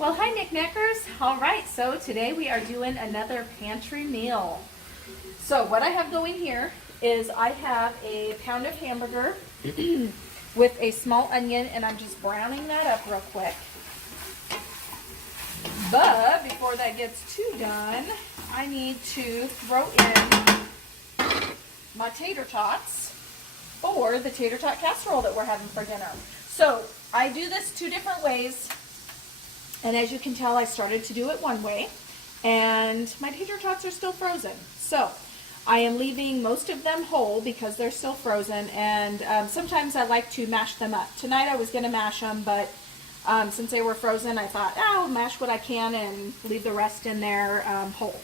Well, hi NicNaccers. All right, so today we are doing another pantry meal. So what I have going here is I have a pound of hamburger with a small onion, and I'm just browning that up real quick. But before that gets too done, I need to throw in my tater tots for the tater tot casserole that we're having for dinner. So I do this two different ways. And as you can tell, I started to do it one way, and my tater tots are still frozen. So I am leaving most of them whole because they're still frozen, and sometimes I like to mash them up. Tonight I was going to mash them, but since they were frozen, I thought, I'll mash what I can and leave the rest in there whole.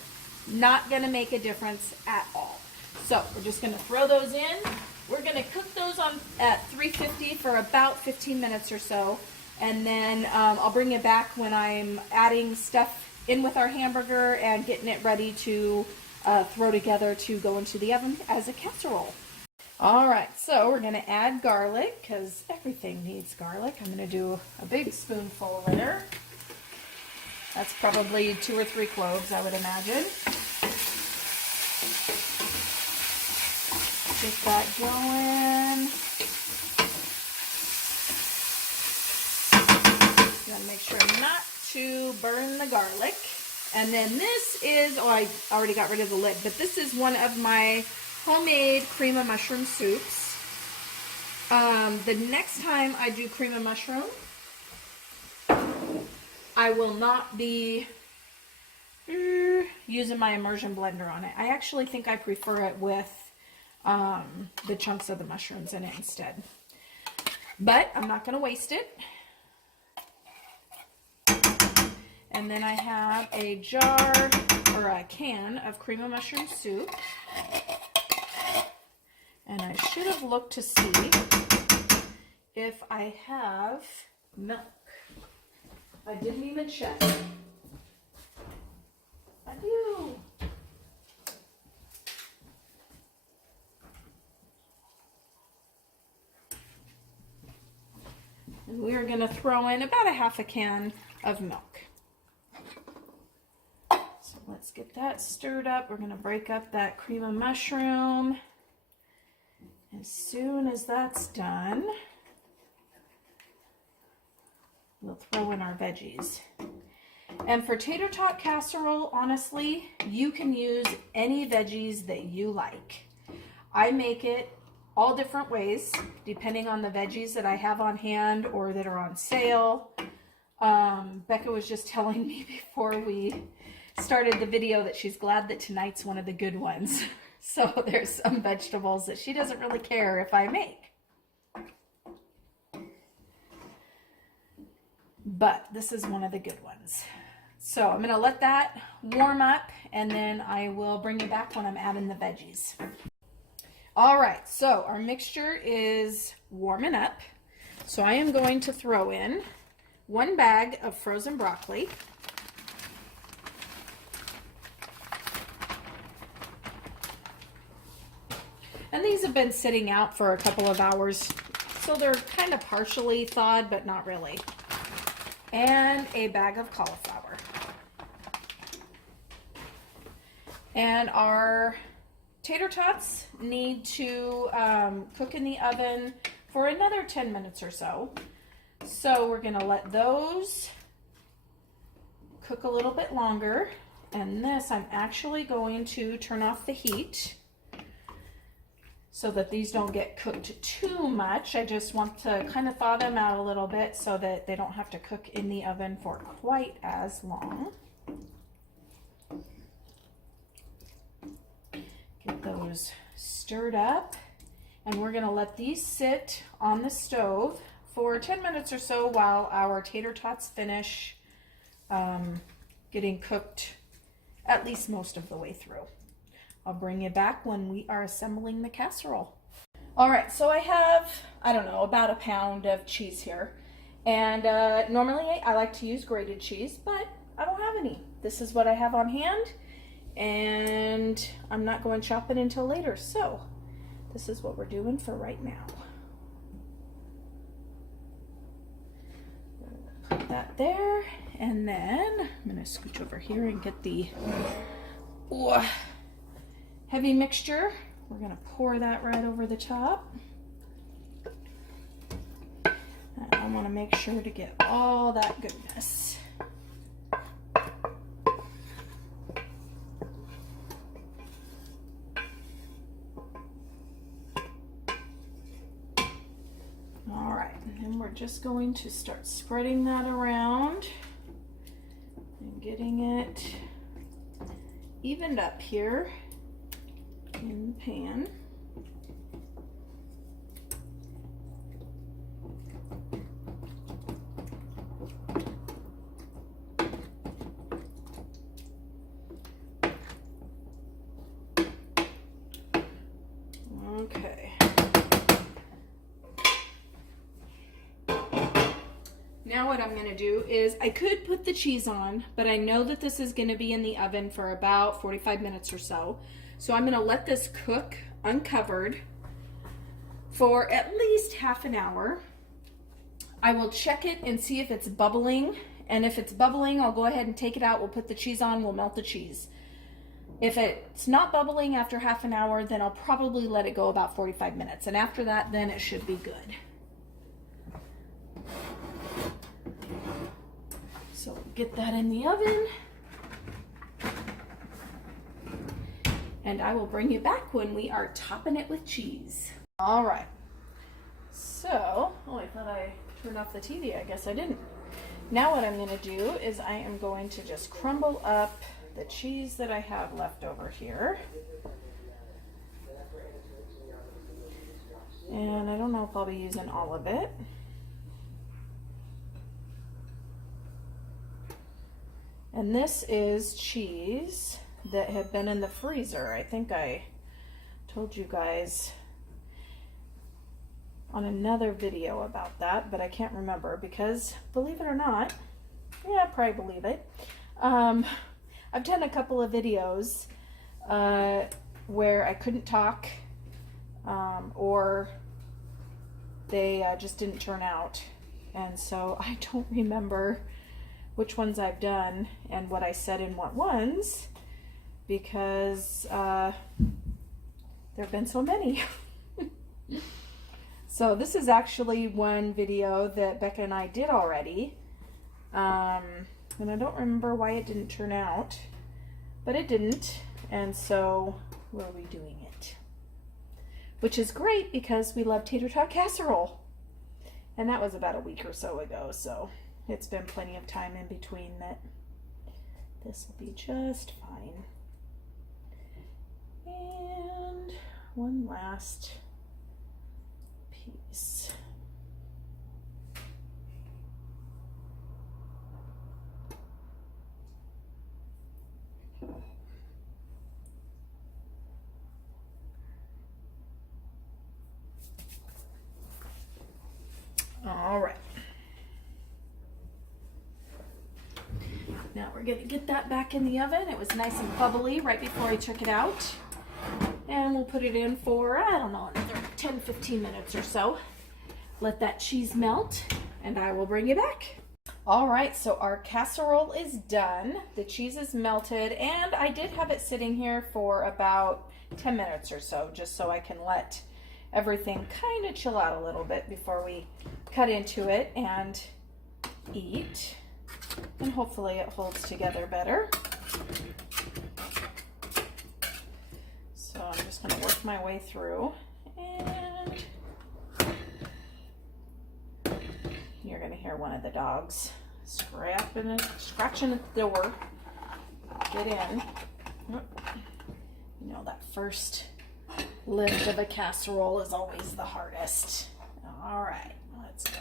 Not going to make a difference at all. So we're just going to throw those in. We're going to cook those at 350 for about 15 minutes or so. And then I'll bring it back when I'm adding stuff in with our hamburger and getting it ready to throw together to go into the oven as a casserole. All right, so we're going to add garlic because everything needs garlic. I'm going to do a big spoonful there. That's probably 2 or 3 cloves, I would imagine. Get that going. Make sure not to burn the garlic. And then this is, oh, I already got rid of the lid, but this is one of my homemade cream of mushroom soups. The next time I do cream of mushroom, I will not be using my immersion blender on it. I actually think I prefer it with the chunks of the mushrooms in it instead. But I'm not going to waste it. And then I have a jar or a can of cream of mushroom soup. And I should have looked to see if I have milk. I didn't even check. I do. And we are going to throw in about a half a can of milk. Let's get that stirred up. We're going to break up that cream of mushroom. As soon as that's done, we'll throw in our veggies. And for tater tot casserole, honestly, you can use any veggies that you like. I make it all different ways, depending on the veggies that I have on hand or that are on sale. Becca was just telling me before we started the video that she's glad that tonight's one of the good ones. So there's some vegetables that she doesn't really care if I make. But this is one of the good ones. So I'm going to let that warm up, and then I will bring you back when I'm adding the veggies. All right, so our mixture is warming up. So I am going to throw in 1 bag of frozen broccoli. And these have been sitting out for a couple of hours, so they're kind of partially thawed, but not really. And a bag of cauliflower. And our tater tots need to cook in the oven for another 10 minutes or so. So we're going to let those cook a little bit longer. And this, I'm actually going to turn off the heat so that these don't get cooked too much. I just want to kind of thaw them out a little bit so that they don't have to cook in the oven for quite as long. Get those stirred up, and we're gonna let these sit on the stove for 10 minutes or so while our tater tots finish getting cooked at least most of the way through. I'll bring you back when we are assembling the casserole. All right, so I have, I don't know, about a pound of cheese here. And normally I like to use grated cheese, but I don't have any. This is what I have on hand, and I'm not going to chop it until later. So this is what we're doing for right now. Put that there, And then I'm going to scooch over here and get the heavy mixture. We're going to pour that right over the top. And I want to make sure to get all that goodness. All right, and then we're just going to start spreading that around and getting it evened up here in the pan. Okay. Now what I'm going to do is I could put the cheese on, but I know that this is going to be in the oven for about 45 minutes or so. So I'm going to let this cook uncovered for at least half an hour. I will check it and see if it's bubbling. And if it's bubbling, I'll go ahead and take it out. We'll put the cheese on. We'll melt the cheese. If it's not bubbling after half an hour, then I'll probably let it go about 45 minutes. And after that, then it should be good. So get that in the oven. And I will bring you back when we are topping it with cheese. All right. So, oh, I thought I turned off the TV. I guess I didn't. Now what I'm going to do is I am going to just crumble up the cheese that I have left over here. And I don't know if I'll be using all of it. And this is cheese that had been in the freezer. I think I told you guys on another video about that, but I can't remember because, believe it or not, yeah, I probably believe it. I've done a couple of videos where I couldn't talk or they just didn't turn out. And so I don't remember which ones I've done and what I said in what ones because there have been so many. So this is actually one video that Becca and I did already. And I don't remember why it didn't turn out, but it didn't. And so we're redoing it, which is great because we love tater tot casserole. And that was about a week or so ago. So it's been plenty of time in between that this will be just fine. And one last piece. All right. Now we're going to get that back in the oven. It was nice and bubbly right before I took it out. And we'll put it in for, I don't know, another 10-15 minutes or so. Let that cheese melt and I will bring you back. All right, so our casserole is done. The cheese is melted and I did have it sitting here for about 10 minutes or so, just so I can let everything kind of chill out a little bit before we cut into it and eat. And hopefully it holds together better. So I'm just going to work my way through, and you're going to hear one of the dogs scratching at the door. Get in. You know, that first lift of a casserole is always the hardest. All right, let's go.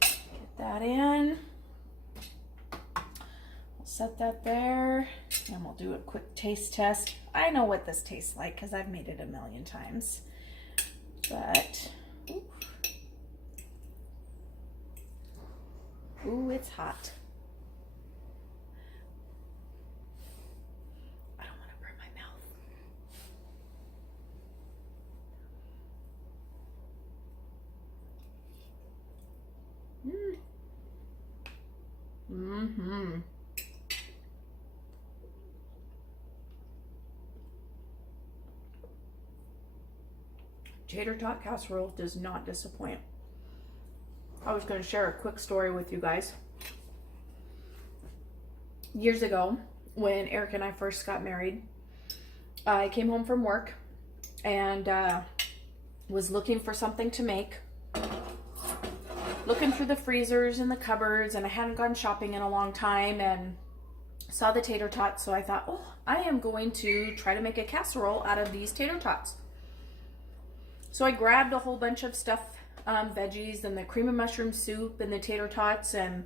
Get that in. We'll set that there, and we'll do a quick taste test. I know what this tastes like because I've made it a million times. But, ooh, it's hot. I don't want to burn my mouth. Mm-hmm. Tater tot casserole does not disappoint. I was going to share a quick story with you guys. Years ago, when Eric and I first got married, I came home from work and was looking for something to make. Looking through the freezers and the cupboards, and I hadn't gone shopping in a long time, and saw the tater tots, so I thought, oh, I am going to try to make a casserole out of these tater tots. So I grabbed a whole bunch of stuff, veggies and the cream of mushroom soup and the tater tots, and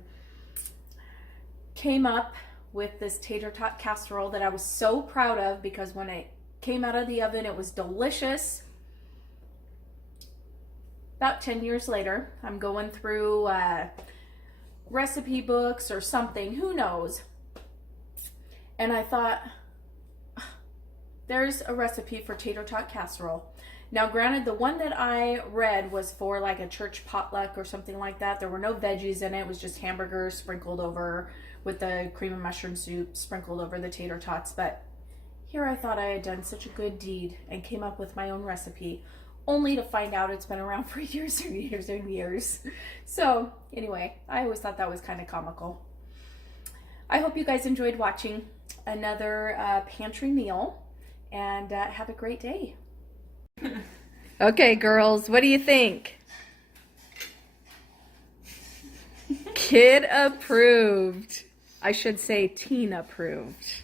came up with this tater tot casserole that I was so proud of, because when it came out of the oven, it was delicious. About 10 years later, I'm going through recipe books or something, who knows, and I thought, there's a recipe for tater tot casserole. Now, granted, the one that I read was for like a church potluck or something like that. There were no veggies in it. It was just hamburgers sprinkled over with the cream of mushroom soup sprinkled over the tater tots. But here I thought I had done such a good deed and came up with my own recipe, only to find out it's been around for years and years and years. So anyway, I always thought that was kind of comical. I hope you guys enjoyed watching another pantry meal, and have a great day. Okay, girls, what do you think? Kid approved. I should say teen approved.